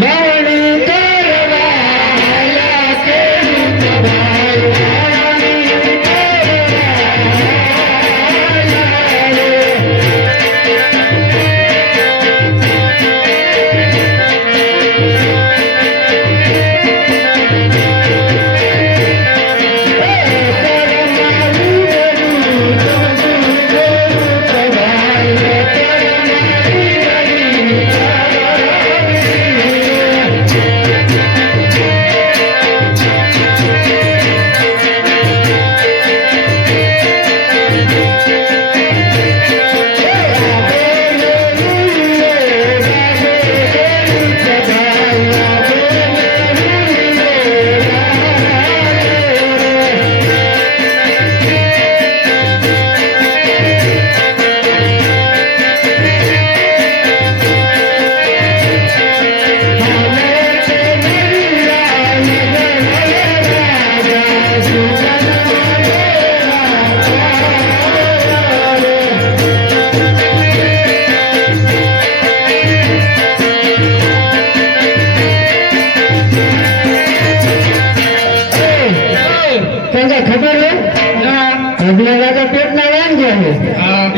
ગૌણ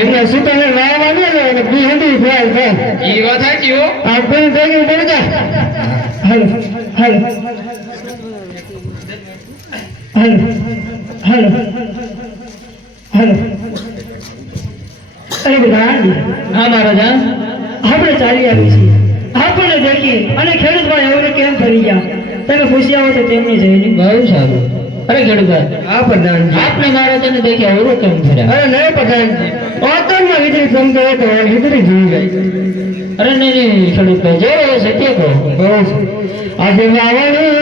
એટલે શું તમે વાવવા ને અને બી હંડી ફ્રાય થાય ઈ વાત સાચી હો. આ કોઈ ભેગી પડી જા હાલો હાલો હાલો. હાલો હાલો અરે બધા હા મહારાજા. આપણે ચાલી આવી છીએ. આપણે દેખીએ અને ખેડૂત ભાઈ હવે કેમ ફરી ગયા? તમે પૂછી આવો તો તેમની જઈને બહુ સારું. અરે ખેડૂતભાઈ હા પ્રધાનજી. આપને મહારાજાને દેખ્યા એવું કેમ ફર્યા? અરે નહીં પ્રધાનજી. ઓતરમાં વીજળી ચમકે તો વીજળી જોઈ ગઈ. અરે નહીં ખેડૂતભાઈ જે સત્ય કહો. આજે વાવણી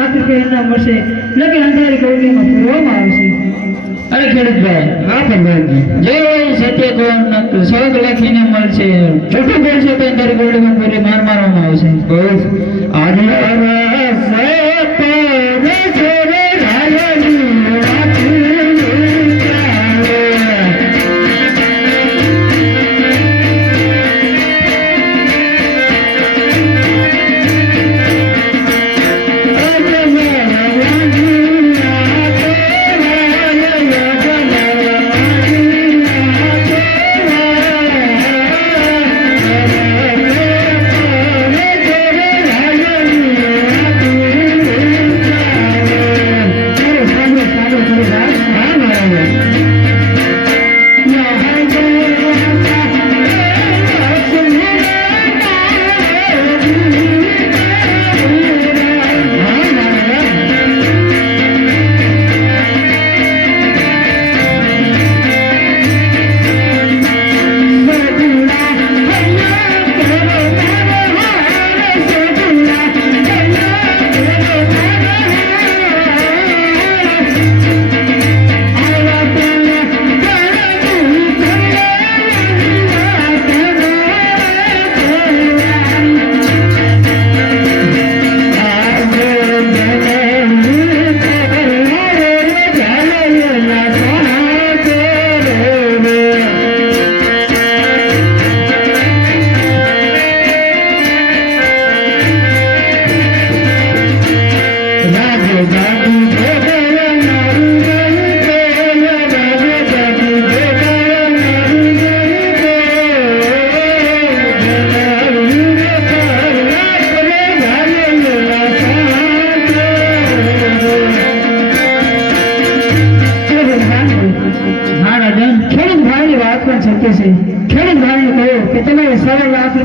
લાખ રૂપિયા ઇનામ મળશે. એટલે કે અંધારી કૌડીમાં પૂરવામાં આવશે. અરે ખેડૂતભાઈ હા ભગવાનજી જે સત્ય નક સો લખીને મળશે. છોટું બોલશે તો અંધારી ગોળીમાં પૂરી માર મારવામાં આવશે. બસ. આજે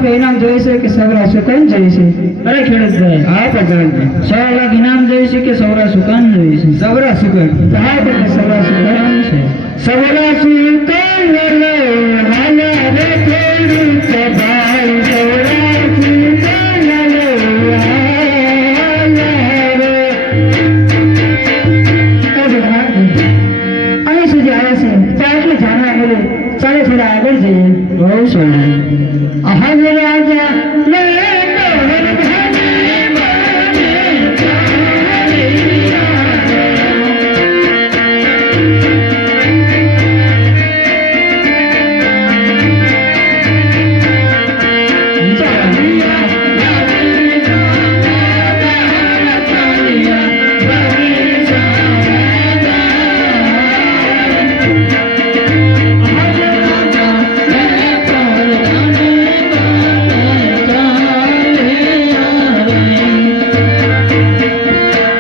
રૂપિયા ઇનામ જોઈએ છે કે સૌરા સુકાન જોઈએ છે? અરે ખેડૂતભાઈ હા પ્રધાન સો લાખ ઇનામ જોઈએ છે કે સૌરા સુકાન જોઈએ છે? સૌરા સુકાન હા પ્રધાન સૌરા સુકાન છે? સૌરા સુકાન Estağfirullah. Estağfirullah. Estağfirullah. Estağfirullah.